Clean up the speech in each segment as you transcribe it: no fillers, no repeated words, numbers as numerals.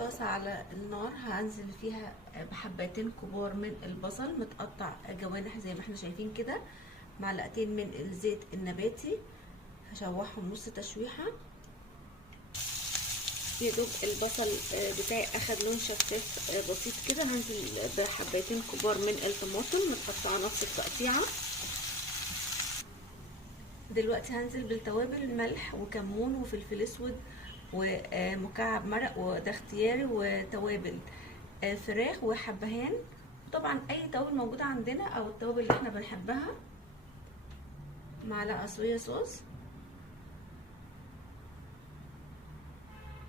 طاسة على النار هنزل فيها بحبتين كبار من البصل متقطع جوانح زي ما احنا شايفين كده، معلقتين من الزيت النباتي هشوحهم نص تشويحة. يا دوب البصل بتاعي اخد لون شفاف بسيط كده، هنزل بحبتين كبار من الطماطم متقطعة نفس التقطيعة. دلوقتي هنزل بالتوابل، ملح وكمون وفلفل اسود ومكعب مرق وده اختياري، وتوابل فراخ وحبهان، طبعا اي توابل موجوده عندنا او التوابل اللي احنا بنحبها. معلقه صويا صوص،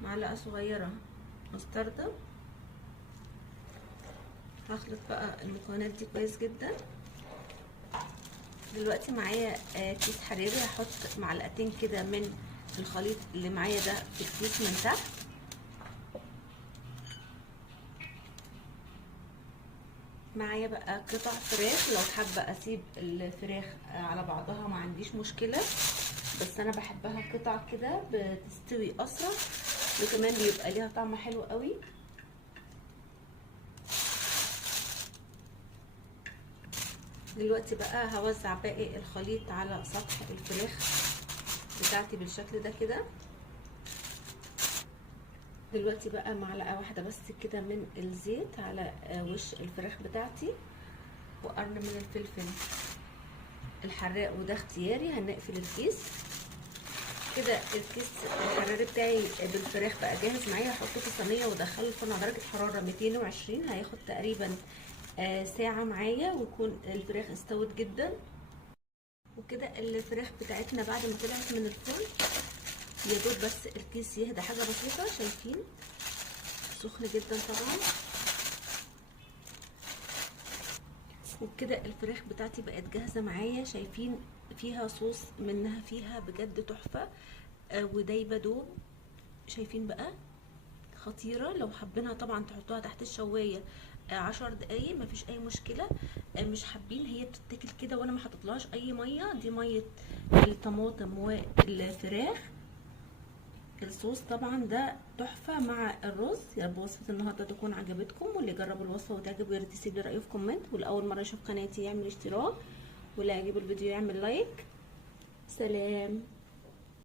معلقه صغيره مستردة. هخلط بقى المكونات دي كويس جدا. دلوقتي معايا كيس حراري، هحط معلقتين كده من الخليط اللي معايا ده في الكيس من تحت. معايا بقى قطع فراخ، لو حابه اسيب الفراخ على بعضها ما عنديش مشكله، بس انا بحبها قطع كده بتستوي اسرع وكمان بيبقى ليها طعم حلو قوي. دلوقتي بقى هوزع باقي الخليط على سطح الفراخ بتاعتي بالشكل ده كده. دلوقتي بقى معلقه واحده بس كده من الزيت على وش الفراخ بتاعتي، وقرن من الفلفل الحراق وده اختياري. هنقفل الكيس كده. الكيس الحراري بتاعي بالفراخ بقى جاهز معايا، هحطه في صينيه وادخله الفرن على درجه حراره 220. هياخد تقريبا ساعه معايا ويكون الفراخ استوت جدا. وكده الفراخ بتاعتنا بعد ما طلعت من الفرن يا دوب بس الكيس يهدى حاجه بسيطه. شايفين سخن جدا طبعا. وبكده الفراخ بتاعتي بقت جاهزه معايا. شايفين فيها صوص منها، فيها بجد تحفه ودايبه دوب. شايفين بقى خطيره. لو حابينها طبعا تحطوها تحت الشوايه 10 دقايق مفيش اي مشكله. مش حابين هي بتتاكل كده وانا ما حطيتلهاش اي ميه، دي ميه الطماطم والفراخ. الصوص طبعا ده تحفه مع الرز. يا رب وصفه النهارده تكون عجبتكم، واللي جربوا الوصفه وتعجبوا يا ريت يسيب لي رايه في كومنت، واللي اول مره يشوف قناتي يعمل اشتراك، واللي يعجبه الفيديو يعمل لايك. سلام.